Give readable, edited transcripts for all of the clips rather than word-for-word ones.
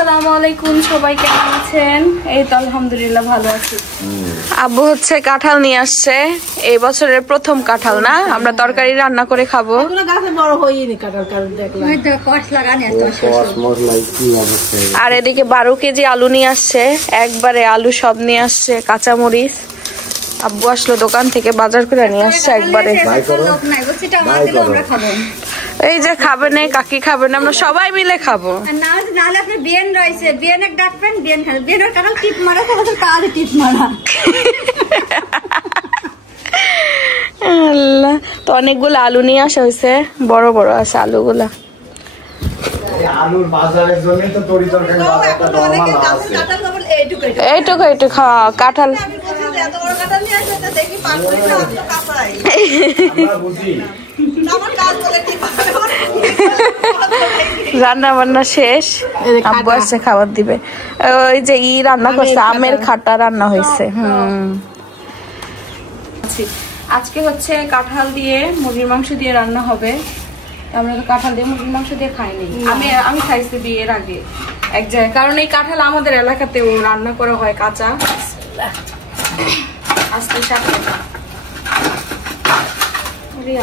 আসসালামু আলাইকুম, সবাই কেমন আছেন? এই তো আলহামদুলিল্লাহ ভালো আছি। আব্বু হচ্ছে কাঁঠাল নিয়ে আসছে, এই বছরের প্রথম কাঁঠাল না, আমরা তরকারি রান্না করে খাবো। আর এদিকে 12 কেজি আলু নিয়ে আসছে, একবারে আলু সব নিয়ে আসছে, কাঁচামরিচ। আব্বু আসলো দোকান থেকে, বাজার করে নিয়ে আসছে একবারে। এই যে খাবেন, কাকি খাবেন, আমরা সবাই মিলে খাবো। তো অনেকগুলো আলু নিয়ে আসা হয়েছে, বড় বড় আছে আলুগুলা। এইটুকু এইটুকু কাঁঠাল রান্না বান্না শেষ, আব্বু আসছে খাবার দিবে। ওই যে রান্না করছে, আমের খাটা রান্না হয়েছে। আজকে হচ্ছে কাঁঠাল দিয়ে মুরগির মাংস দিয়ে রান্না হবে। আমরা তো কাঁঠাল দিয়ে মুরগির মাংস দিয়ে খাইনি, আমি খাইছি বিয়ের আগে এক জায়গায়, কারণ এই কাঁঠাল আমাদের এলাকাতেও রান্না করা হয় কাঁচা। আজকে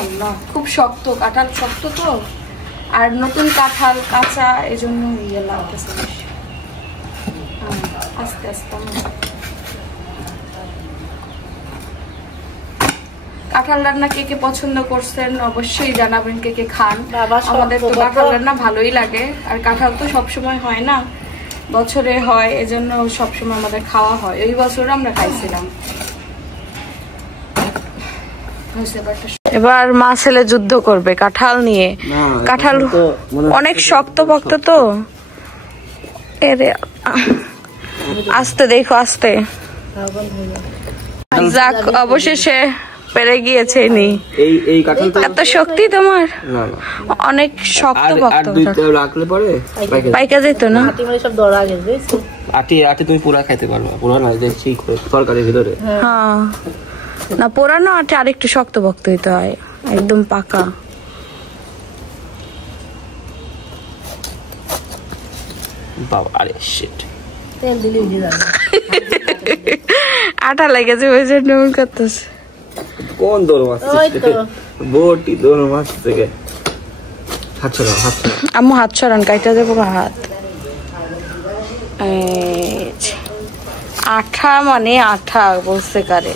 আল্লাহ, খুব শক্ত কাঁঠাল, শক্ত তো, আর নতুন কাঁঠাল কাঁচা, এজন্য ইয়ে লাগতেছে। আস্তে আস্তে কাঁঠাল রান্না কে কে পছন্দ করছেন অবশ্যই জানাবেন, কে কে খান। আমাদের তো কাঁঠাল রান্না ভালোই লাগে, আর কাঁঠাল তো সবসময় হয় না, বছরে হয়, এজন্য সবসময় আমাদের খাওয়া হয়। ওই বছর আমরা খাইছিলাম। এবার মা ছেলে যুদ্ধ করবে কাঁঠাল নিয়ে। কাঁঠাল অনেক শক্ত পক্ত তো, আস্তে দেখো আস্তে। যাক, অবশেষে পেরে গিয়েছে। এত শক্তি তোমার, অনেক শক্ত পক্ত, পাইকা যেত না। তুমি পুরা খাইতে পারবা, পুরা না তরকারির ভিতরে। হ্যাঁ না, পোড়ানো আটে আরেকটু শক্ত পক্ত হইতে হয়, একদম পাকা। আটা লেগেছে, ওই জন্য করতেছে। কোন দৌড় মাছ? বটি দৌড় মাছ থেকে হাত ছড়াও, হাত ছড়াও। আম্মু হাত ছড়ান, কাইটা যাবো হাত। আঠা মানে আঠা বলছে কারে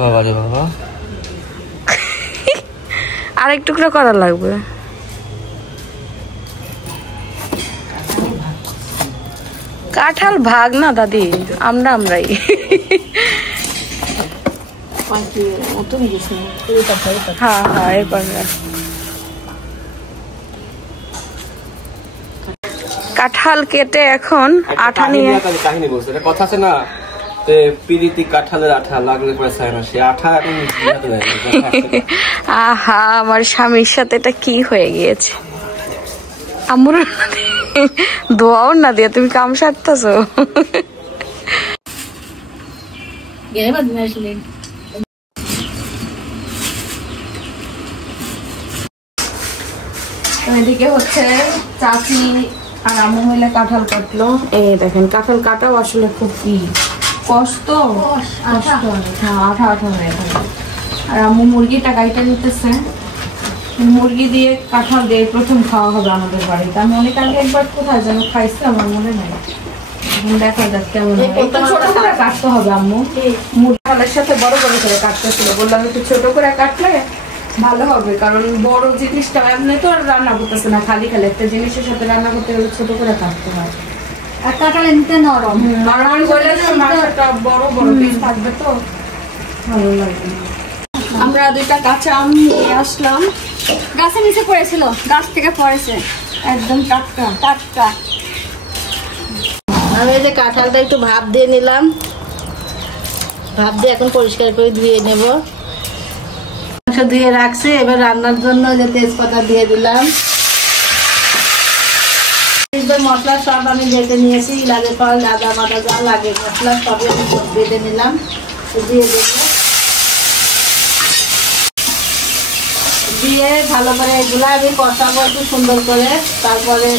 বাবা রে বাবা। আরেক টুকরো করা লাগবে। কাঁঠাল ভাগ না দাদি, আমরাই। হ্যাঁ হ্যাঁ, এরপর কাঁঠাল কেটে এখন আঠা নিয়ে কাহিনী বলছে, কথা আছে না, পিরিতি কাঁঠালের আঠা লাগলে পরে চায় না, সে আঠা এখন। আহা, আমার স্বামীর সাথে এটা কি হয়ে গিয়েছে। আমার দোয়াও না দিয়ে তুমি কাম সারতেছো। এদিকে হচ্ছে চাচি আর আম্মু মিলে কাঁঠাল কাটলো। এই দেখেন, কাঁঠাল কাটাও আসলে খুব কষ্ট, আঠা আঠা হয়ে থাকে। আর আম্মু মুরগিটা গাইটা নিতেছে, মুরগি দিয়ে কাঁঠাল দিয়ে প্রথম খাওয়া হবে আমাদের বাড়িতে। আমি অনেক আগে একবার কোথায় যেন খাইছি, আমার মনে নেই, দেখা যাক কেমন হয়। ছোট করে কাটতে হবে আম্মু, কাঁঠালের সাথে বড় বড় করে কাটতেছিল, বললাম একটু ছোট করে কাটলে ভালো হবে, কারণ বড় জিনিসটা এমনি তো আর রান্না করতেছে না, খালি খালি একটা জিনিসের সাথে রান্না করতে গেলে ছোট করে কাটতে হয়। আর কাঁঠাল এমনিতে নরম, নরম করলে মাংসটা বড় বড় পিস থাকবে, তো ভালো লাগবে। আমরা 2টা কাঁচা আম নিয়ে আসলাম, গাছে নিচে পড়েছিল, গাছ থেকে পড়েছে, একদম টাটকা টাটকা। আমি এই যে কাঁঠালটা একটু ভাপ দিয়ে নিলাম, ভাপ দিয়ে এখন পরিষ্কার করে ধুয়ে নেব। মাংস ধুয়ে রাখছি, এবার রান্নার জন্য যে তেজপাতা দিয়ে দিলাম। মশলা সব আমি বেটে নিয়েছি, ইলাচের ফল, আদা বাটা যা লাগে মশলা সবই আমি বেটে নিলাম, দিয়ে দেবো। দিয়ে ভালো করে এগুলো আমি কষাবো একটু সুন্দর করে, তারপরে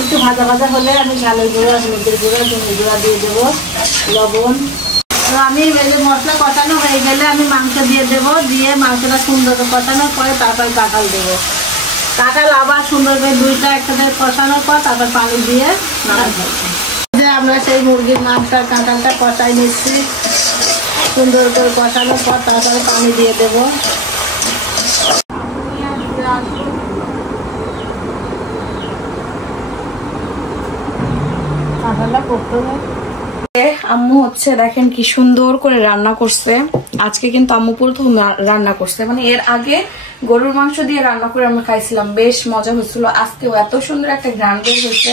একটু ভাজা ভাজা হলে আমি ঝালের গুঁড়া, হলুদের গুঁড়া, ধনের গুঁড়া দিয়ে দেবো, লবণ। তো আমি মশলা কষানো হয়ে গেলে আমি মাংস দিয়ে দেবো, দিয়ে মাংসটা সুন্দর করে কষানোর পরে তারপর কাঁঠাল দেবো। কাঁঠাল আবার সুন্দর করে দুইটা একসাথে কষানোর পর তারপর পানি দিয়ে যে আমরা সেই মুরগির মাংসটার কাঁঠালটা কষাই নিচ্ছি। সুন্দর করে কষানোর পর তারপরে পানি দিয়ে দেবো। কাঁঠালটা করতে হবে। আম্মু হচ্ছে দেখেন কি সুন্দর করে রান্না করছে। আজকে কিন্তু আম্মু প্রথম রান্না করছে, মানে এর আগে গরুর মাংস দিয়ে রান্না করে আমরা খাইছিলাম, বেশ মজা হয়েছিল। আজকেও এত সুন্দর একটা ঘ্রাণ বের হয়েছে।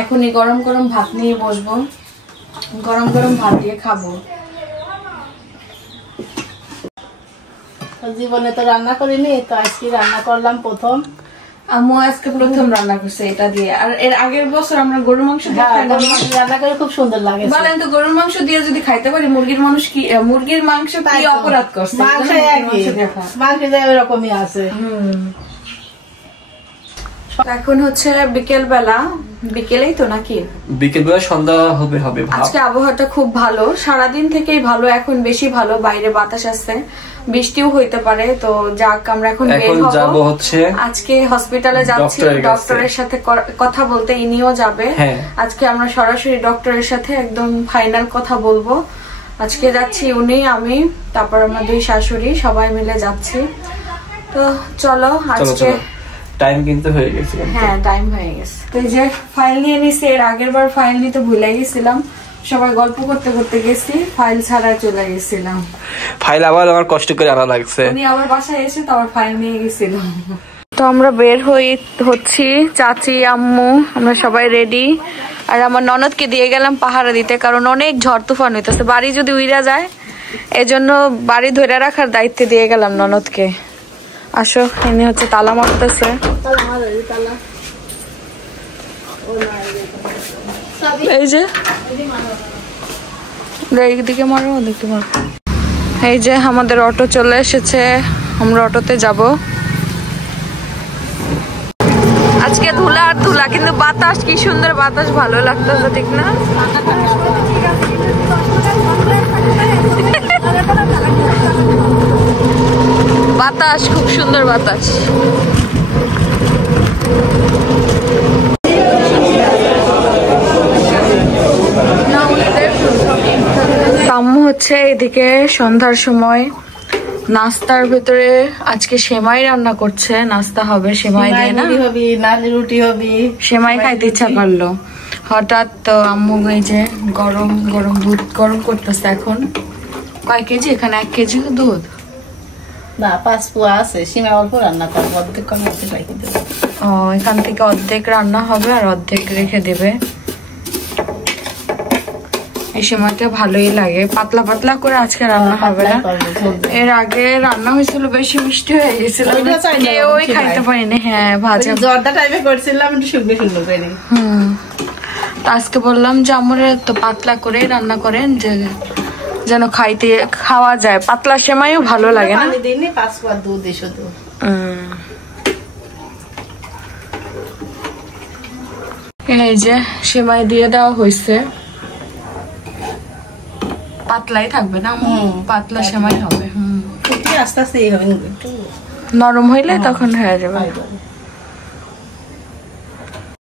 এখনই গরম গরম ভাত নিয়ে বসবো, গরম গরম ভাত দিয়ে খাবো। জীবনে তো রান্না করিনি, তো আজকে রান্না করলাম প্রথম। আম্মু আজকে প্রথম রান্না করছে এটা দিয়ে। আর এর আগের বছর আমরা গরুর মাংস দিয়ে রান্না করে খুব সুন্দর লাগে। বলেন তো গরুর মাংস দিয়ে যদি খাইতে পারি, মুরগির মাংস কি অপরাধ করছে? মাংস এরকমই আছে। এখন হচ্ছে বিকেল বেলা, বিকেলেই তো নাকি বিকেল বেলা সন্ধ্যা হবে। আজকে আবহাওয়াটা খুব ভালো, সারাদিন থেকেই ভালো, এখন বেশি ভালো। বাইরে বাতাস আসছে, বৃষ্টিও হইতে পারে। তো যাক, আমরা এখন বের হব। আজকে হসপিটালে যাচ্ছি ডক্টরের সাথে কথা বলতে, ইনিও যাবে। আজকে আমরা সরাসরি ডক্টরের সাথে একদম ফাইনাল কথা বলবো। আজকে যাচ্ছি উনি, আমি, তারপর আমার দুই শাশুড়ি, সবাই মিলে যাচ্ছি। তো চলো, আজকে টাইম কিন্তু হয়ে গেছে। হ্যাঁ, টাইম হয়ে গেছে। তো এই যে ফাইল নিয়ে নিছি, এর আগের বার ফাইল নিতে ভুলে গেছিলাম। সবাই গল্প করতে করতে গেছি, ফাইল ছাড়া চলে গেছিলাম। ফাইল আবার আমার কষ্ট করে আনা লাগছে। উনি আবার বাসায় এসে তো আবার ফাইল নিয়ে গেছিলাম। তো আমরা বের হচ্ছি, চাচি, আম্মু, আমরা সবাই রেডি। আর আমার ননদকে দিয়ে গেলাম পাহারা দিতে, কারণ অনেক ঝড় তুফান হইতেছে, বাড়ি যদি উইরা যায়, এজন্য বাড়ি ধরে রাখার দায়িত্ব দিয়ে গেলাম ননদকে। আসো, এনে হচ্ছে তালা মারতেছে। এই যে দিকে মারো, ওদিকে মারো। এই যে আমাদের অটো চলে এসেছে, আমরা অটোতে যাব। আজকে ধুলা আর ধুলা, কিন্তু বাতাস কি সুন্দর বাতাস, ভালো লাগতেছে, ঠিক না? বাতাস খুব সুন্দর বাতাস। আম্মু হচ্ছে এদিকে সন্ধ্যার সময় নাস্তার ভিতরে আজকে সেমাই রান্না করছে। নাস্তা হবে সেমাই দিয়ে, না রুটি হবে। সেমাই খাইতে ইচ্ছা করলো হঠাৎ, তো আম্মু এই যে গরম গরম দুধ গরম করতেছে। এখন কয় কেজি? এখানে 1 কেজি দুধ না, 5 পোয়া আছে। সীমা অল্প রান্না করবো, অর্ধেক কম রেখে দেবে। ও, এখান থেকে অর্ধেক রান্না হবে আর অর্ধেক রেখে দেবে। এই সময়টা ভালোই লাগে, পাতলা পাতলা করে আজকে রান্না হবে না। এর আগে রান্না হয়েছিল বেশি মিষ্টি হয়ে গেছিল, কেউই খাইতে পারিনি। হ্যাঁ, ভাজা জর্দা টাইপে করছিলাম, একটু শুকনো শুকনো করে। আজকে বললাম যে আমরে তো পাতলা করে রান্না করেন, যে যেন খাওয়া যায়। পাতলা সেমাইও ভালো লাগে না। 5 পোয়া দুধ শুধু। এই যে সেমাই দিয়ে দেওয়া হয়েছে, পাতলাই থাকবে না, পাতলা সেমাই হবে। আস্তে আস্তে নরম হইলে তখন হয়ে যাবে।